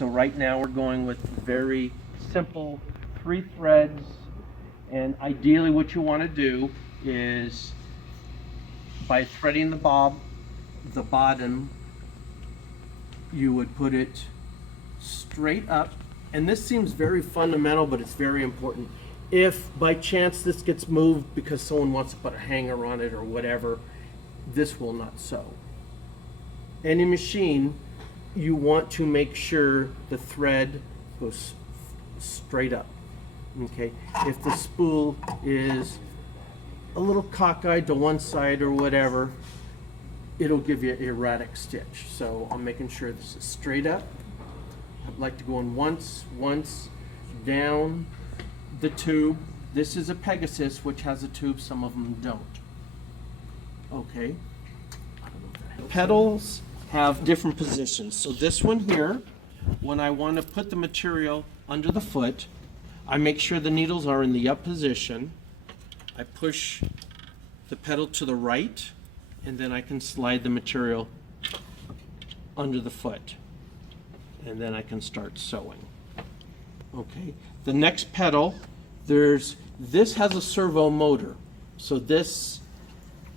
So right now we're going with very simple 3 threads, and ideally what you want to do is by threading the bottom, you would put it straight up. And this seems very fundamental, but it's very important. If by chance this gets moved because someone wants to put a hanger on it or whatever, this will not sew. Any machine, you want to make sure the thread goes straight up. Okay, if the spool is a little cockeyed to one side or whatever, it'll give you an erratic stitch. So I'm making sure this is straight up. I'd like to go in once, down the tube. This is a Pegasus, which has a tube, some of them don't. Okay. Pedals have different positions. So this one here, when I want to put the material under the foot, I make sure the needles are in the up position. I push the pedal to the right, and then I can slide the material under the foot. And then I can start sewing. Okay, the next pedal, this has a servo motor. So this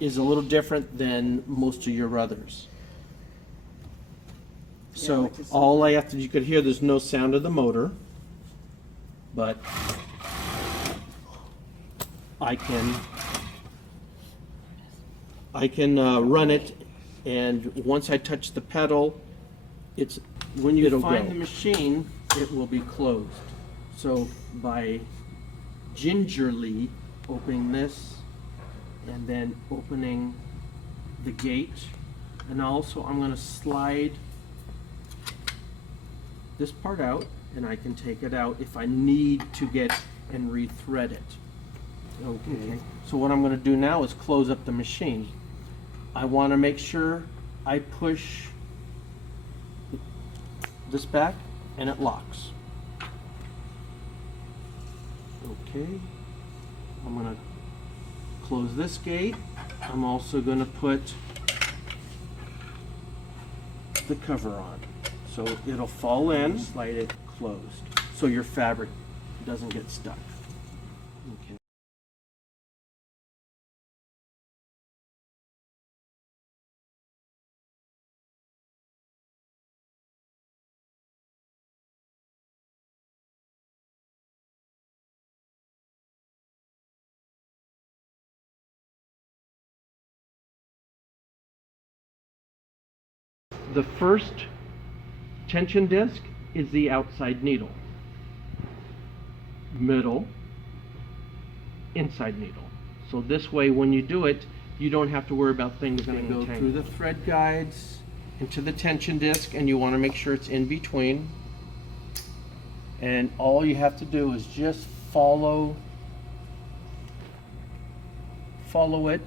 is a little different than most of your others. So all I have to, you could hear there's no sound of the motor, but I can run it, and once I touch the pedal, when you find the machine, it will be closed. So by gingerly opening this and then opening the gate, and also I'm going to slide this part out, and I can take it out if I need to get and rethread it. Okay, so what I'm going to do now is close up the machine. I want to make sure I push this back and it locks. Okay, I'm going to close this gate. I'm also going to put the cover on, so it'll fall in, slide it closed, so your fabric doesn't get stuck. Okay. The first tension disc is the outside needle. Middle, inside needle. So this way when you do it, you don't have to worry about things being tangled. Through the thread guides into the tension disc, and you want to make sure it's in between. And all you have to do is just follow it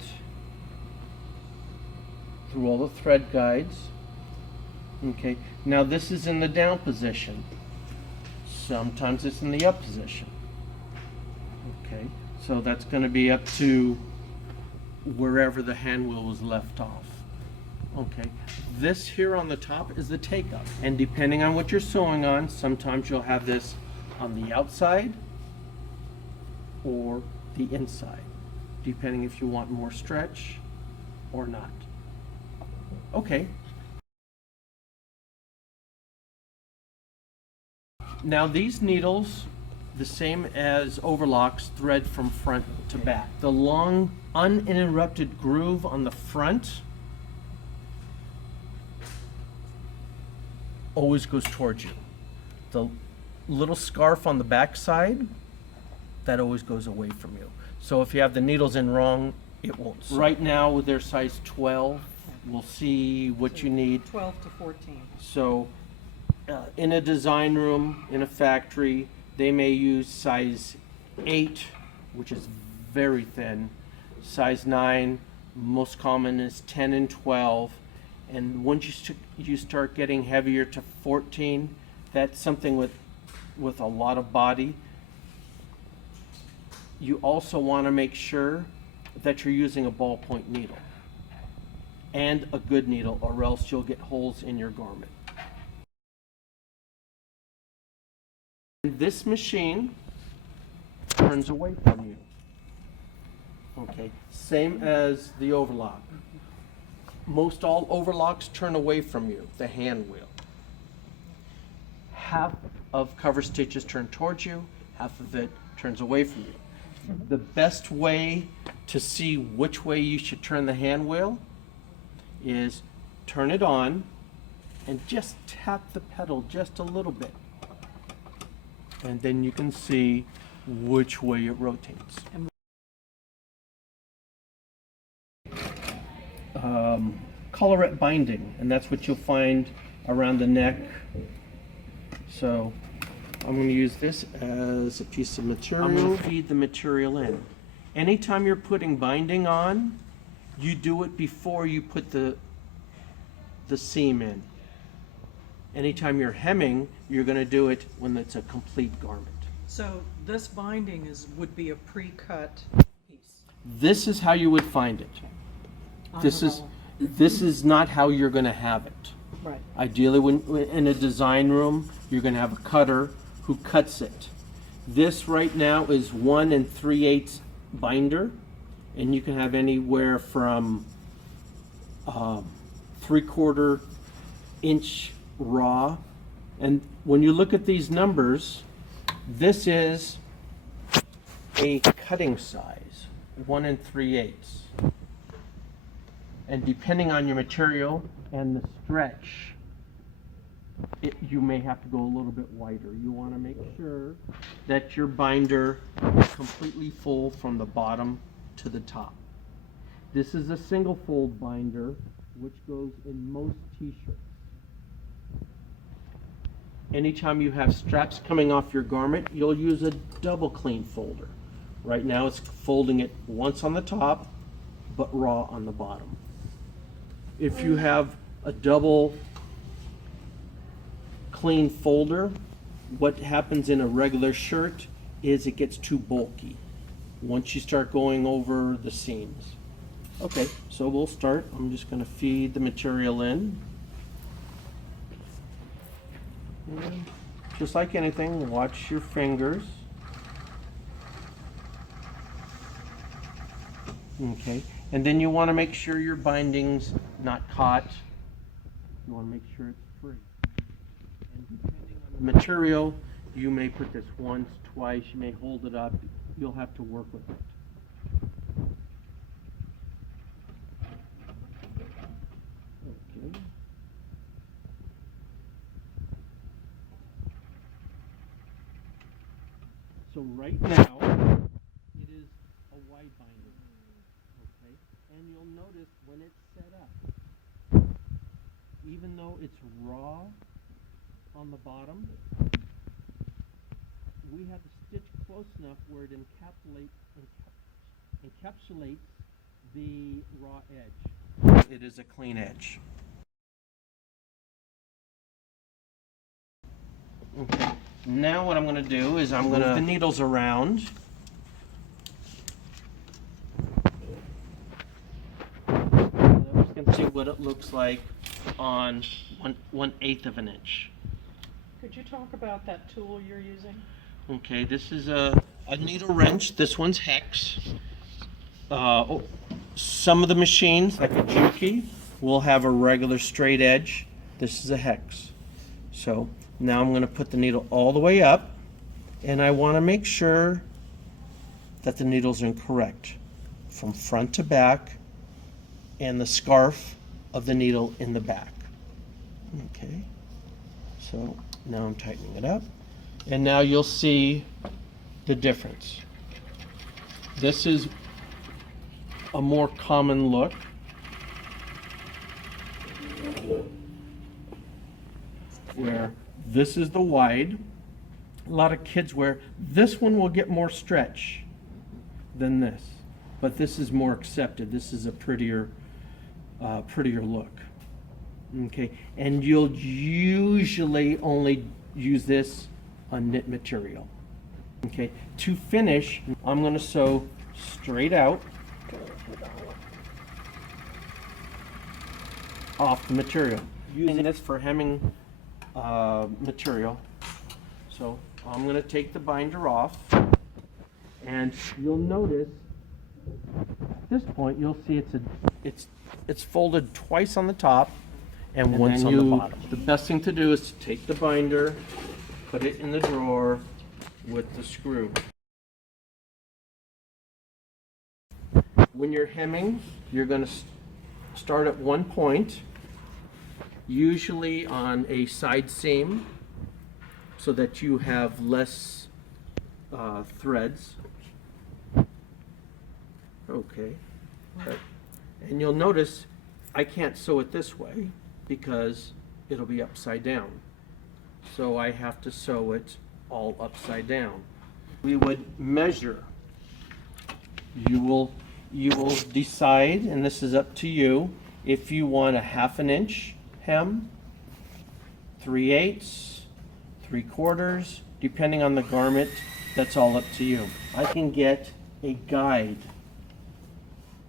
through all the thread guides. Okay, now this is in the down position. Sometimes it's in the up position. Okay, so that's going to be up to wherever the hand wheel was left off. Okay, this here on the top is the take-up, and depending on what you're sewing on, sometimes you'll have this on the outside or the inside, depending if you want more stretch or not. Okay. Now these needles, the same as overlocks, thread from front to back. The long uninterrupted groove on the front always goes towards you. The little scarf on the back side, that always goes away from you. So if you have the needles in wrong, it won't sew. Right now they're size 12. We'll see what you need. 12 to 14. So in a design room, in a factory, they may use size 8, which is very thin. Size 9, most common is 10 and 12. And once you start getting heavier to 14, that's something with a lot of body. You also want to make sure that you're using a ballpoint needle and a good needle, or else you'll get holes in your garment. This machine turns away from you. Okay, same as the overlock. Most all overlocks turn away from you, the hand wheel. Half of cover stitches turn towards you, half of it turns away from you. The best way to see which way you should turn the hand wheel is turn it on and just tap the pedal just a little bit. And then you can see which way it rotates. Collarette binding, and that's what you'll find around the neck. So I'm going to use this as a piece of material. I'm going to feed the material in. Anytime you're putting binding on, you do it before you put the seam in. Anytime you're hemming, you're going to do it when it's a complete garment. So this binding would be a pre-cut piece. This is how you would find it. This is not how you're going to have it. Right. Ideally, when in a design room, you're going to have a cutter who cuts it. This right now is 1 3/8 binder, and you can have anywhere from 3/4 inch raw. And when you look at these numbers, this is a cutting size, 1 3/8. And depending on your material and the stretch, you may have to go a little bit wider. You want to make sure that your binder is completely full from the bottom to the top. This is a single fold binder, which goes in most t-shirts. Anytime you have straps coming off your garment, you'll use a double clean folder. Right now it's folding it once on the top, but raw on the bottom. If you have a double clean folder, what happens in a regular shirt is it gets too bulky once you start going over the seams. Okay, so we'll start. I'm just going to feed the material in. And just like anything, watch your fingers. Okay, and then you want to make sure your binding's not caught. You want to make sure it's free. And depending on the material, you may put this once, twice, you may hold it up. You'll have to work with it. Okay. So right now, it is a wide binding, okay? And you'll notice when it's set up, even though it's raw on the bottom, we have the stitch close enough where it encapsulates the raw edge. It is a clean edge. Okay. Now what I'm going to do is I'm going to move the needles around. I'm just going to see what it looks like on 1/8 of an inch. Could you talk about that tool you're using? Okay, this is a needle wrench. This one's hex. Some of the machines, like a Juki, will have a regular straight edge. This is a hex. So now I'm going to put the needle all the way up, and I want to make sure that the needles are correct from front to back, and the scarf of the needle in the back. Okay, so now I'm tightening it up, and now you'll see the difference. This is a more common look. Where this is the wide. A lot of kids wear this one. Will get more stretch than this, but this is more accepted. This is a prettier look. Okay, and you'll usually only use this on knit material. Okay, to finish, I'm going to sew straight out off the material. Using this for hemming material. So I'm going to take the binder off, and you'll notice at this point you'll see it's folded twice on the top and once on the bottom. The best thing to do is to take the binder, put it in the drawer with the screw. When you're hemming, you're going to start at one point, usually on a side seam, so that you have less threads. Okay. And you'll notice I can't sew it this way because it'll be upside down. So I have to sew it all upside down. We would measure. You will decide, and this is up to you, if you want a 1/2 inch hem, 3/8, 3/4, depending on the garment. That's all up to you. I can get a guide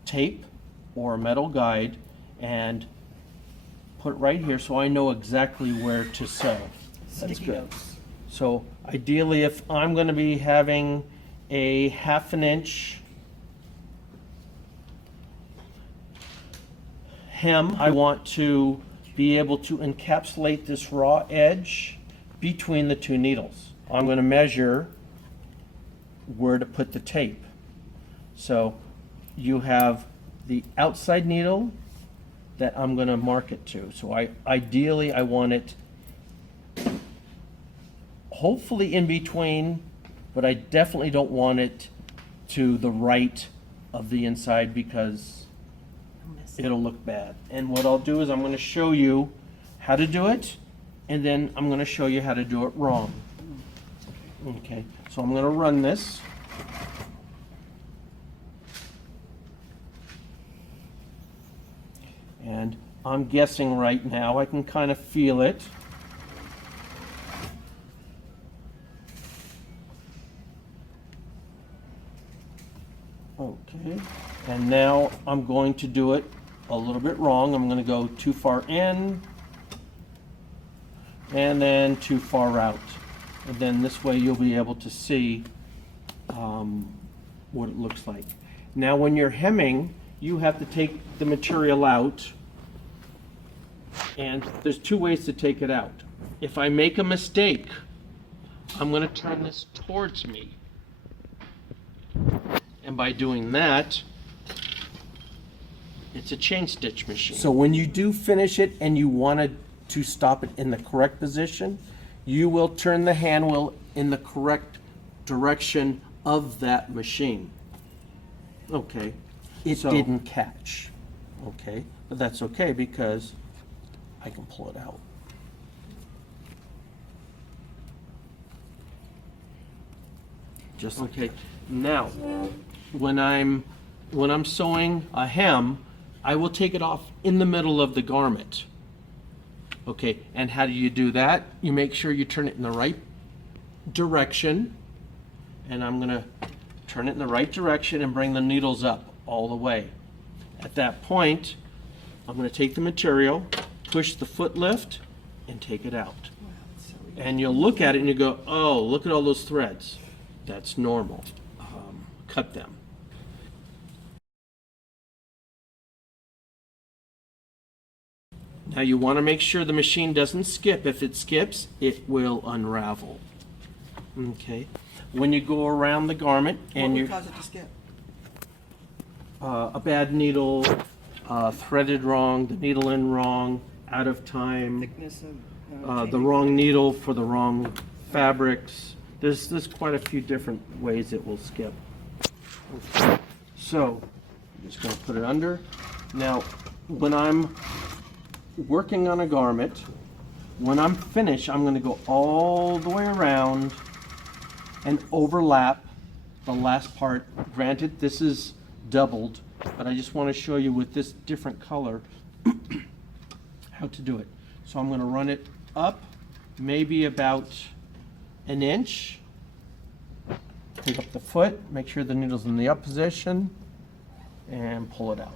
tape or a metal guide and put it right here so I know exactly where to sew. That's Sticky good. notes. So ideally, if I'm going to be having a 1/2 inch hem, I want to be able to encapsulate this raw edge between the two needles. I'm going to measure where to put the tape. So you have the outside needle that I'm going to mark it to. So ideally I want it hopefully in between, but I definitely don't want it to the right of the inside because it'll look bad. And what I'll do is I'm going to show you how to do it, and then I'm going to show you how to do it wrong. Okay, so I'm going to run this. And I'm guessing right now, I can kind of feel it. Okay, and now I'm going to do it a little bit wrong. I'm going to go too far in and then too far out. And then this way you'll be able to see what it looks like. Now when you're hemming, you have to take the material out, and there's two ways to take it out. If I make a mistake, I'm going to turn this towards me. And by doing that, it's a chain stitch machine. So when you do finish it and you want to stop it in the correct position, you will turn the hand wheel in the correct direction of that machine. Okay, it didn't catch. Okay, but that's okay because I can pull it out. Just okay. Now, when I'm sewing a hem, I will take it off in the middle of the garment. Okay, and how do you do that? You make sure you turn it in the right direction, and I'm gonna turn it in the right direction and bring the needles up all the way. At that point, I'm gonna take the material, push the foot lift, and take it out. And you'll look at it and you go, oh, look at all those threads. That's normal. Cut them. Now you want to make sure the machine doesn't skip. If it skips, it will unravel. Okay. When you go around the garment and you cause it to skip? A bad needle, threaded wrong, the needle in wrong, out of time, Thickness of the wrong needle for the wrong fabrics. There's quite a few different ways it will skip. Okay. So I'm just going to put it under. Now, when I'm working on a garment, when I'm finished, I'm going to go all the way around and overlap the last part. Granted, this is doubled, but I just want to show you with this different color how to do it. So I'm going to run it up maybe about an inch. Pick up the foot, make sure the needle's in the up position, and pull it out.